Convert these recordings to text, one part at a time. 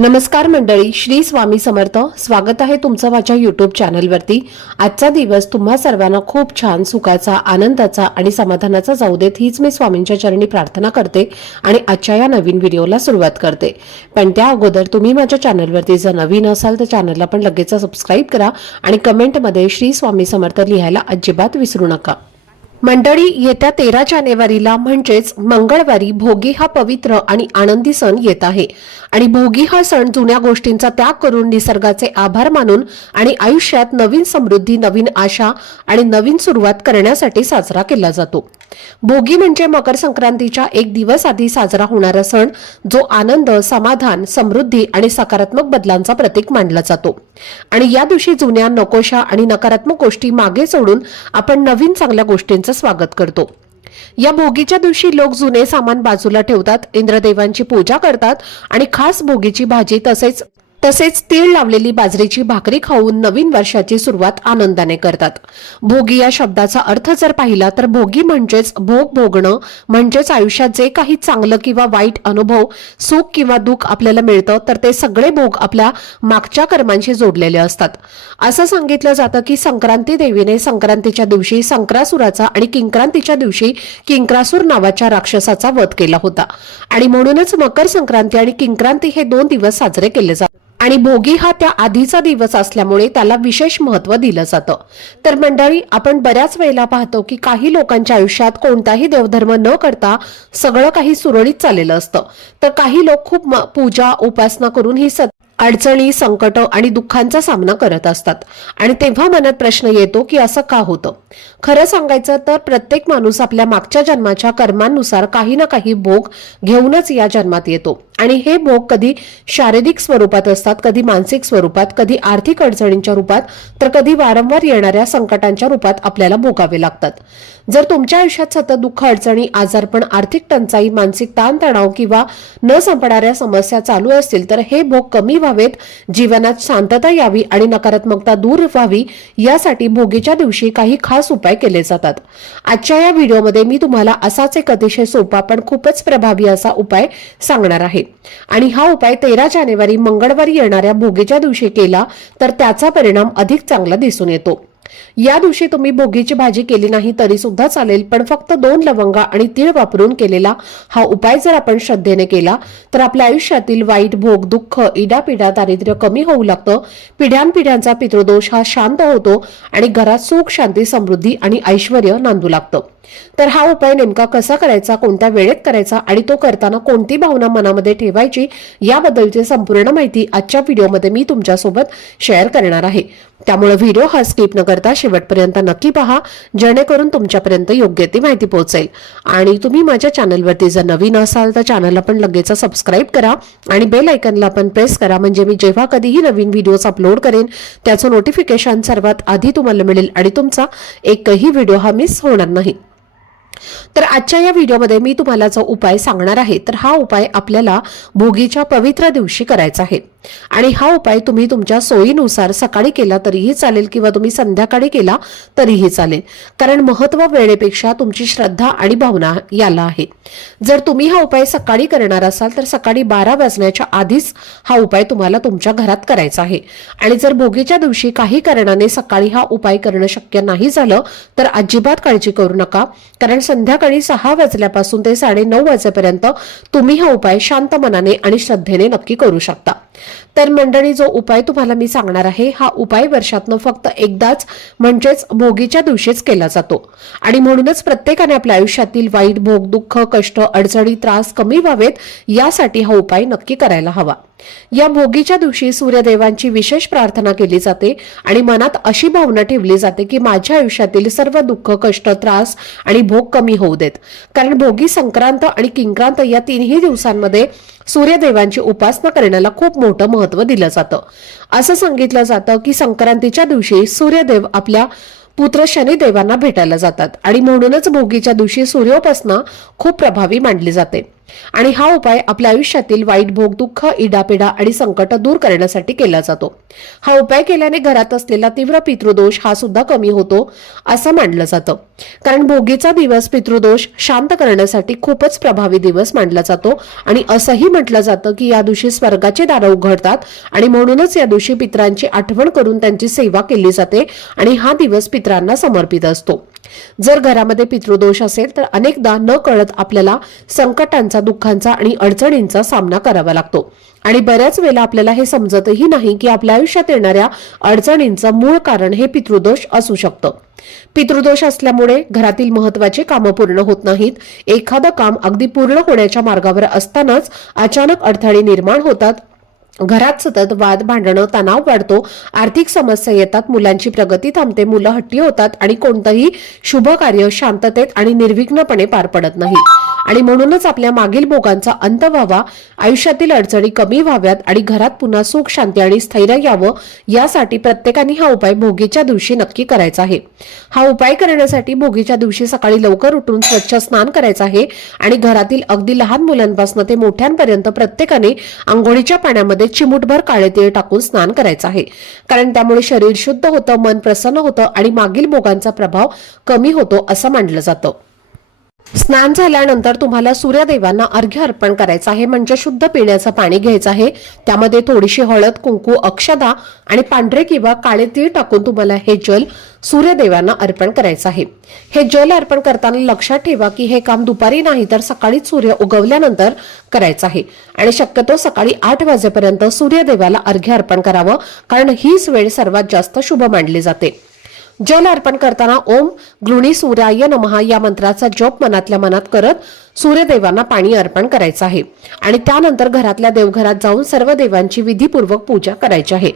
नमस्कार मंडळी, श्री स्वामी समर्थ. स्वागत आहे तुमचं माझ्या YouTube चॅनलवरती. आजचा दिवस तुम्हा सर्वांना खूप छान, सुखाचा, आनंदाचा आणि समाधानाचा जाऊ देत, हीच मी स्वामींच्या चरणी प्रार्थना करते आणि आजच्या या नवीन व्हिडिओला सुरुवात करते. पण त्या अगोदर तुम्ही माझ्या चॅनलवरती जर नवीन असाल तर चॅनलला पण लगेच सबस्क्राईब करा आणि कमेंटमध्ये श्री स्वामी समर्थ लिहायला अजिबात विसरू नका. मंडळी, येत्या 13 जानेवारीला म्हणजेच मंगळवारी भोगी हा पवित्र आणि आनंदी सण येत आहे आणि भोगी हा सण जुन्या गोष्टींचा त्याग करून निसर्गाचे आभार मानून आणि आयुष्यात नवीन समृद्धी, नवीन आशा आणि नवीन सुरुवात करण्यासाठी साजरा केला जातो. भोगी म्हणजे मकर संक्रांतीच्या एक दिवस आधी साजरा होणारा सण, जो आनंद, समाधान, समृद्धी आणि सकारात्मक बदलांचा प्रतीक मानला जातो. आणि या दिवशी जुन्या, नकोशा आणि नकारात्मक गोष्टी मागे सोडून आपण नवीन चांगल्या गोष्टींचं स्वागत करतो. या भोगीच्या दिवशी लोक जुने सामान बाजूला ठेवतात, इंद्रदेवांची पूजा करतात आणि खास भोगीची भाजी तसेच तीळ लावलेली बाजरीची भाकरी खाऊन नवीन वर्षाची सुरुवात आनंदाने करतात. भोगी या शब्दाचा अर्थ जर पाहिला तर भोगी म्हणजेच भोगणं, म्हणजेच आयुष्यात जे काही चांगलं किंवा वाईट अनुभव, सुख किंवा दुःख आपल्याला मिळतं तर ते सगळे भोग आपल्या मागच्या कर्मांशी जोडलेले असतात. असं सांगितलं जातं की संक्रांती देवीने संक्रांतीच्या दिवशी संक्रासुराचा आणि किंक्रांतीच्या दिवशी किंक्रासूर नावाच्या राक्षसाचा वध केला होता आणि म्हणूनच मकर संक्रांती आणि किंक्रांती हे 2 दिवस साजरे केले जातात. आणि भोगी हा त्या आधीचा दिवस असल्यामुळे त्याला विशेष महत्त्व दिलं जातं. तर मंडळी, आपण बऱ्याच वेळेला पाहतो की काही लोकांच्या आयुष्यात कोणताही देवधर्म न करता सगळं काही सुरळीत चाललेलं असतं, तर काही लोक खूप पूजा उपासना करून ही अडचणी, संकट आणि दुःखांचा सामना करत असतात. आणि तेव्हा मनात प्रश्न येतो की असं का होतं. खरं सांगायचं तर प्रत्येक माणूस आपल्या मागच्या जन्माच्या कर्मांनुसार काही ना काही भोग घेऊनच या जन्मात येतो आणि हे भोग कधी शारीरिक स्वरूपात असतात, कधी मानसिक स्वरूपात, कधी आर्थिक अडचणींच्या रूपात, तर कधी वारंवार येणाऱ्या संकटांच्या रूपात आपल्याला भोगावे लागतात. जर तुमच्या आयुष्यात सतत दुःख, अडचणी, आजारपण, आर्थिक टंचाई, मानसिक ताणतणाव किंवा न संपणाऱ्या समस्या चालू असतील तर हे भोग कमी व्हावेत, जीवनात शांतता यावी आणि नकारात्मकता दूर व्हावी, यासाठी भोगीच्या दिवशी काही खास उपाय केले जातात. आजच्या या व्हिडिओमध्ये मी तुम्हाला असाच एक अतिशय सोपा पण खूपच प्रभावी असा उपाय सांगणार आहे. आणि हा उपाय 13 जानेवारी मंगळवारी येणाऱ्या भोगीच्या दिवशी केला तर त्याचा परिणाम अधिक चांगला दिसून येतो. या दिवशी तुम्ही भोगीची भाजी केली नाही तरी सुद्धा चालेल, पण फक्त 2 लवंगा आणि तीळ वापरून केलेला हा उपाय जर आपण श्रद्धेने केला तर आपल्या आयुष्यातील वाईट भोग, दुःख, इडापिडा, दारिद्र्य कमी होऊ लागतं. पिढ्यानपिढ्यांचा पितृदोष हा शांत होतो आणि घरात सुख, शांती, समृद्धी आणि ऐश्वर्य नांदू लागतं. तर हा उपाय नेमका कसा करायचा, कोणत्या वेळेत करायचा आणि तो करताना कोणती भावना मनामध्ये ठेवायची, याबद्दलची संपूर्ण माहिती आजच्या व्हिडिओमध्ये मी तुमच्यासोबत शेअर करणार आहे. त्यामुळे व्हिडिओ हा स्किप न करता शेवटपर्यंत नक्की पहा, जेणेकरून तुमच्यापर्यंत योग्य ती माहिती पोहोचेल. आणि तुम्ही माझ्या चॅनलवरती जर नवीन असाल तर चॅनलला पण लगेच सबस्क्राईब करा आणि बेल आयकॉनला पण प्रेस करा, म्हणजे मी जेव्हा कधीही नवीन व्हिडिओज अपलोड करेन त्याचं नोटिफिकेशन सर्वात आधी तुम्हाला मिळेल आणि तुमचा एकही व्हिडिओ हा मिस होणार नाही. तर आजच्या या व्हिडिओमध्ये मी तुम्हाला जो उपाय सांगणार आहे तर हा उपाय आपल्याला भोगीच्या पवित्र दिवशी करायचा आहे. आणि हा उपाय तुम्ही तुमच्या सोयीनुसार सकाळी केला तरीही चालेल किंवा तुम्ही संध्याकाळी केला तरीही चालेल, कारण महत्त्व वेळेपेक्षा तुमची श्रद्धा आणि भावना याला आहे. जर तुम्ही हा उपाय सकाळी करणार असाल तर सकाळी 12 वाजण्याच्या आधीच हा उपाय तुम्हाला तुमच्या घरात करायचा आहे. आणि जर भोगीच्या दिवशी काही कारणाने सकाळी हा उपाय करणं शक्य नाही झालं तर अजिबात काळजी करू नका, कारण संध्याकाळी 6 वाजल्यापासून ते 9:30 वाजेपर्यंत तुम्ही हा उपाय शांत मनाने आणि श्रद्धेने नक्की करू शकता. तर मंडळी, जो उपाय तुम्हाला मी सांगणार आहे हा उपाय वर्षातनं फक्त एकदाच म्हणजेच भोगीच्या दिवशीच केला जातो आणि म्हणूनच प्रत्येकाने आपल्या आयुष्यातील वाईट भोग, दुःख, कष्ट, अडचणी, त्रास कमी व्हावेत यासाठी हा उपाय नक्की करायला हवा. या भोगीच्या दिवशी सूर्यदेवांची विशेष प्रार्थना केली जाते आणि मनात अशी भावना ठेवली जाते की माझ्या आयुष्यातील सर्व दुःख, कष्ट, त्रास आणि भोग कमी होऊ देत. कारण भोगी, संक्रांत आणि किंक्रांत या 3ही दिवसांमध्ये सूर्यदेवांची उपासना करण्याला खूप मोठं महत्त्व दिलं जातं. असं सांगितलं जातं की संक्रांतीच्या दिवशी सूर्यदेव आपल्या पुत्र शनिदेवांना भेटायला जातात आणि म्हणूनच भोगीच्या दिवशी सूर्योपासना खूप प्रभावी मानली जाते. आणि हा उपाय आपल्या आयुष्यातील वाईट भोग, दुःख, इडापिडा आणि संकट दूर करण्यासाठी केला जातो. हा उपाय केल्याने घरात असलेला तीव्र पितृदोष हा सुद्धा कमी होतो असं मानलं जातं. कारण भोगीचा दिवस पितृदोष शांत करण्यासाठी खूपच प्रभावी दिवस मानला जातो आणि असंही म्हटलं जातं की या दिवशी स्वर्गाची दारं उघडतात आणि म्हणूनच या दिवशी पितरांची आठवण करून त्यांची सेवा केली जाते आणि हा दिवस पितरांना समर्पित असतो. जर घरामध्ये पितृदोष असेल तर अनेकदा न कळत आपल्याला संकटांचा, दुःखांचा आणि अडचणींचा सामना करावा लागतो आणि बऱ्याच वेळेला आपल्याला हे समजतही नाही की आपल्या आयुष्यात येणाऱ्या अडचणींचं मूळ कारण हे पितृदोष असू शकतं. पितृदोष असल्यामुळे घरातील महत्त्वाची कामं पूर्ण होत नाहीत. एखादं काम अगदी पूर्ण होण्याच्या मार्गावर असतानाच अचानक अडथळे निर्माण होतात. घरात सतत वाद, भांडणं, तणाव वाढतो, आर्थिक समस्या येतात, मुलांची प्रगती थांबते, मुलं हट्टी होतात आणि कोणतंही शुभ कार्य शांततेत आणि निर्विघ्नपणे पार पडत नाही. आणि म्हणूनच आपल्या मागील भोगांचा अंत व्हावा, आयुष्यातील अडचणी कमी व्हाव्यात आणि घरात पुन्हा सुख, शांती आणि स्थैर्य यावं यासाठी प्रत्येकाने हा उपाय भोगीच्या दिवशी नक्की करायचा आहे. हा उपाय करण्यासाठी भोगीच्या दिवशी सकाळी लवकर उठून स्वच्छ स्नान करायचं आहे आणि घरातील अगदी लहान मुलांपासून ते मोठ्यांपर्यंत प्रत्येकाने अंघोळीच्या पाण्यामध्ये चिमूटभर काळे तीळ टाकून स्नान करायचं आहे. कारण त्यामुळे शरीर शुद्ध होतं, मन प्रसन्न होतं आणि मागील भोगांचा प्रभाव कमी होतो असं मानलं जातं. स्नान झाल्यानंतर तुम्हाला सूर्यदेवांना अर्घ्य अर्पण करायचं आहे, म्हणजे शुद्ध पिण्याचं पाणी घ्यायचं आहे. त्यामध्ये थोडीशी हळद, कुंकू, अक्षता आणि पांढरे किंवा काळे तीळ टाकून तुम्हाला हे जल सूर्यदेवांना अर्पण करायचं आहे. हे जल अर्पण करताना लक्षात ठेवा की हे काम दुपारी नाही तर सकाळीच सूर्य उगवल्यानंतर करायचं आहे आणि शक्यतो सकाळी 8 वाजेपर्यंत सूर्यदेवाला अर्घ्य अर्पण करावं, कारण हीच वेळ सर्वात जास्त शुभ मानली जाते. जल अर्पण करताना ओम गृणी सूर्याय नमः या मंत्राचा जप मनातल्या मनात करत सूर्यदेवांना पाणी अर्पण करायचं आहे आणि त्यानंतर घरातल्या देवघरात जाऊन सर्व देवांची विधीपूर्वक पूजा करायची आहे.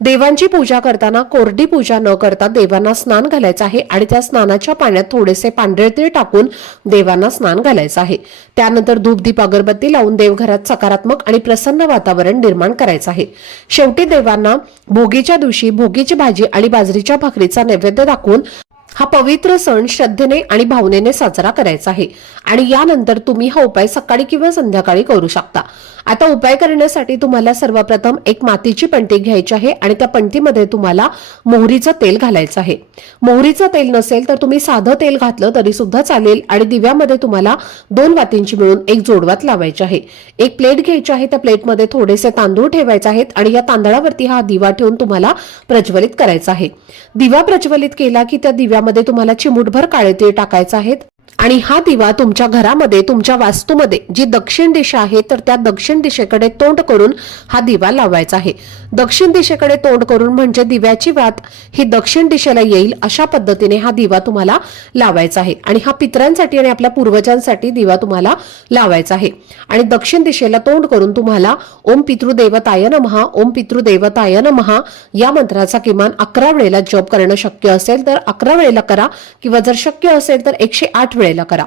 देवांची पूजा करताना कोरडी पूजा न करता देवांना स्नान घालायचं आहे आणि त्या स्नानाच्या पाण्यात थोडेसे पांढरे तीळ टाकून देवांना स्नान घालायचं आहे. त्यानंतर धूप, दीप, अगरबत्ती लावून देवघरात सकारात्मक आणि प्रसन्न वातावरण निर्माण करायचं आहे. शेवटी देवांना भोगीच्या दिवशी भोगीची भाजी आणि बाजरीच्या भाकरीचा नैवेद्य दाखवून हा पवित्र सण श्रद्धेने आणि भावनेने साजरा करायचा आहे आणि यानंतर तुम्ही हा उपाय सकाळी किंवा संध्याकाळी करू शकता. आता उपाय करण्यासाठी तुम्हाला सर्वप्रथम एक मातीची पणती घ्यायची आहे आणि त्या पणतीमध्ये तुम्हाला मोहरीचं तेल घालायचं आहे. मोहरीचं तेल नसेल तर तुम्ही साधं तेल घातलं तरी सुद्धा चालेल आणि दिव्यामध्ये तुम्हाला 2 वातींची मिळून एक जोडवात लावायची आहे. एक प्लेट घ्यायची आहे, त्या प्लेटमध्ये थोडेसे तांदूळ ठेवायचे आहेत आणि या तांदळावरती हा दिवा ठेवून तुम्हाला प्रज्वलित करायचा आहे. दिवा प्रज्वलित केला की त्या दिव्यामध्ये तुम्हाला चिमूटभर काळे तीळ टाकायचे आहेत आणि हा दिवा तुमच्या घरामध्ये, तुमच्या वास्तूमध्ये जी दक्षिण दिशा आहे तर त्या दक्षिण दिशेकडे तोंड करून हा दिवा लावायचा आहे. दक्षिण दिशेकडे तोंड करून म्हणजे दिव्याची वात ही दक्षिण दिशेला येईल अशा पद्धतीने हा दिवा तुम्हाला लावायचा आहे आणि हा पितरांसाठी आणि आपल्या पूर्वजांसाठी दिवा तुम्हाला लावायचा आहे. आणि दक्षिण दिशेला तोंड करून तुम्हाला ओम पितृदेवताय नमः, ओम पितृदेवताय नमः या मंत्राचा किमान 11 वेळेला जप करणं शक्य असेल तर 11 वेळेला करा किंवा जर शक्य असेल तर 108 वेळेला करा.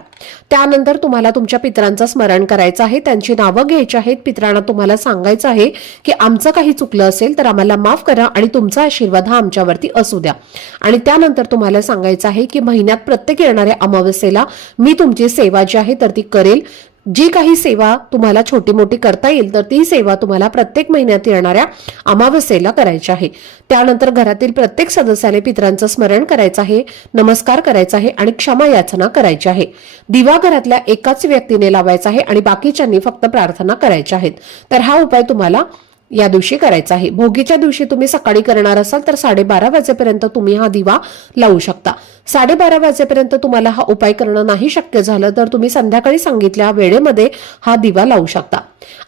त्यानंतर तुम्हाला तुमच्या पितरांचं स्मरण करायचं आहे, त्यांची नावं घ्यायची आहेत. पितरांना तुम्हाला सांगायचं आहे की आमचं काही चुकलं असेल तर आम्हाला माफ करा आणि तुमचा आशीर्वाद हा आमच्यावरती असू द्या. आणि त्यानंतर तुम्हाला सांगायचं आहे की महिन्यात प्रत्येक येणाऱ्या अमावस्येला मी तुमची सेवा जी आहे तर ती करेल. जी काही सेवा तुम्हाला छोटी मोठी करता येईल तर ती सेवा तुम्हाला प्रत्येक महिन्यात येणाऱ्या अमावस्येला करायची आहे. त्यानंतर घरातील प्रत्येक सदस्याने पितरांचं स्मरण करायचं आहे, नमस्कार करायचा आहे आणि क्षमा याचना करायची आहे. दिवा घरातल्या एकाच व्यक्तीने लावायचा आहे आणि बाकीच्यांनी फक्त प्रार्थना करायच्या आहेत. तर हा उपाय तुम्हाला या दिवशी करायचा आहे. भोगीच्या दिवशी तुम्ही सकाळी करणार असाल तर 12:30 वाजेपर्यंत तुम्ही हा दिवा लावू शकता. 12:30 वाजेपर्यंत तुम्हाला हा उपाय करणं नाही शक्य झालं तर तुम्ही संध्याकाळी सांगितल्या वेळेमध्ये हा दिवा लावू शकता.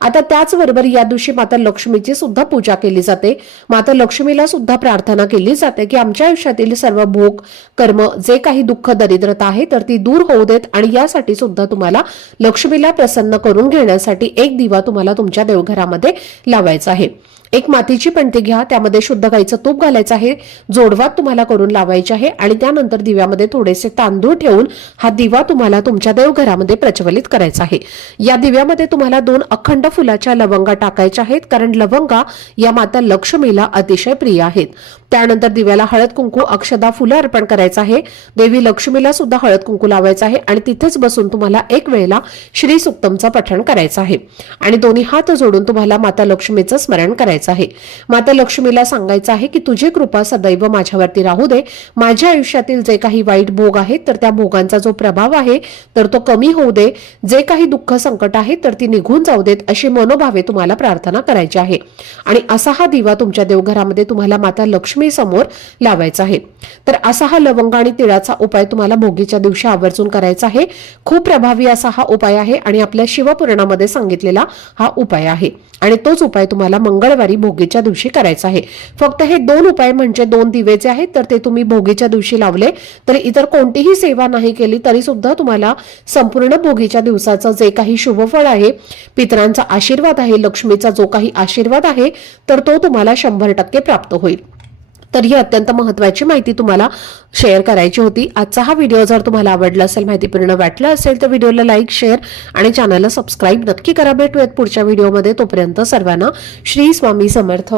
आता त्याचबरोबर या दिवशी माता लक्ष्मीची सुद्धा पूजा केली जाते. माता लक्ष्मीला सुद्धा प्रार्थना केली जाते की आमच्या आयुष्यातील सर्व भोग, कर्म, जे काही दुःख, दरिद्रता आहे तर ती दूर होऊ देत आणि यासाठी सुद्धा तुम्हाला लक्ष्मीला प्रसन्न करून घेण्यासाठी एक दिवा तुम्हाला तुमच्या देवघरामध्ये लावायचा आहे. एक मातीची पणती घ्या, त्यामध्ये शुद्ध गाईचं तूप घालायचं आहे, जोडवात तुम्हाला करून लावायची आहे आणि त्यानंतर दिव्यामध्ये थोडेसे तांदूळ ठेवून हा दिवा तुम्हाला तुमच्या देवघरामध्ये प्रज्वलित करायचा आहे. या दिव्यामध्ये तुम्हाला 2 अखंड फुलाच्या लवंगा टाकायच्या आहेत, कारण लवंगा या माता लक्ष्मीला अतिशय प्रिय आहेत. त्यानंतर दिव्याला हळद कुंकू, अक्षदा, फुलं अर्पण करायचं आहे. देवी लक्ष्मीला सुद्धा हळद कुंकू लावायचं आहे आणि तिथेच बसून तुम्हाला एक वेळेला श्री सुक्तमचं पठण करायचं आहे आणि दोन्ही हात जोडून तुम्हाला माता लक्ष्मीचं स्मरण करायचं आहे. माता लक्ष्मीला सांगायचं आहे की तुझी कृपा सदैव माझ्यावरती राहू दे. माझ्या आयुष्यातील जे काही वाईट भोग आहेत तर त्या भोगांचा जो प्रभाव आहे तर तो कमी होऊ दे. जे काही दुःख संकट आहे तर ती निघून जाऊ देत, अशी मनोभावे तुम्हाला प्रार्थना करायची आहे. आणि असा हा दिवा तुमच्या देवघरामध्ये तुम्हाला माता लक्ष्मी समोर लावायचा आहे. तर असा हा लवंग आणि तिळाचा उपाय तुम्हाला भोगीच्या दिवशी आवर्जून करायचा आहे. खूप प्रभावी असा हा उपाय आहे आणि आपल्या शिवपुराणामध्ये सांगितलेला हा उपाय आहे आणि तोच उपाय तुम्हाला मंगळवारी भोगीच्या दिवशी करायचा आहे. फक्त हे 2 उपाय म्हणजे 2 दिवे जे आहेत तर ते तुम्ही भोगीच्या दिवशी लावले तर इतर कोणतीही सेवा नाही केली तरी सुद्धा तुम्हाला संपूर्ण भोगीच्या दिवसाचं जे काही शुभफळ आहे, पितरांचा आशीर्वाद आहे, लक्ष्मीचा जो काही आशीर्वाद आहे तर तो तुम्हाला 100% प्राप्त होईल. तर ही अत्यंत महत्त्वाची माहिती तुम्हाला शेअर करायची होती. आजचा हा व्हिडिओ जर तुम्हाला आवडला असेल, माहितीपूर्ण वाटला असेल तर व्हिडिओला लाईक, शेअर आणि चॅनलला सबस्क्राईब नक्की करा. भेटूयात पुढच्या व्हिडिओमध्ये. तोपर्यंत सर्वांना श्री स्वामी समर्थ.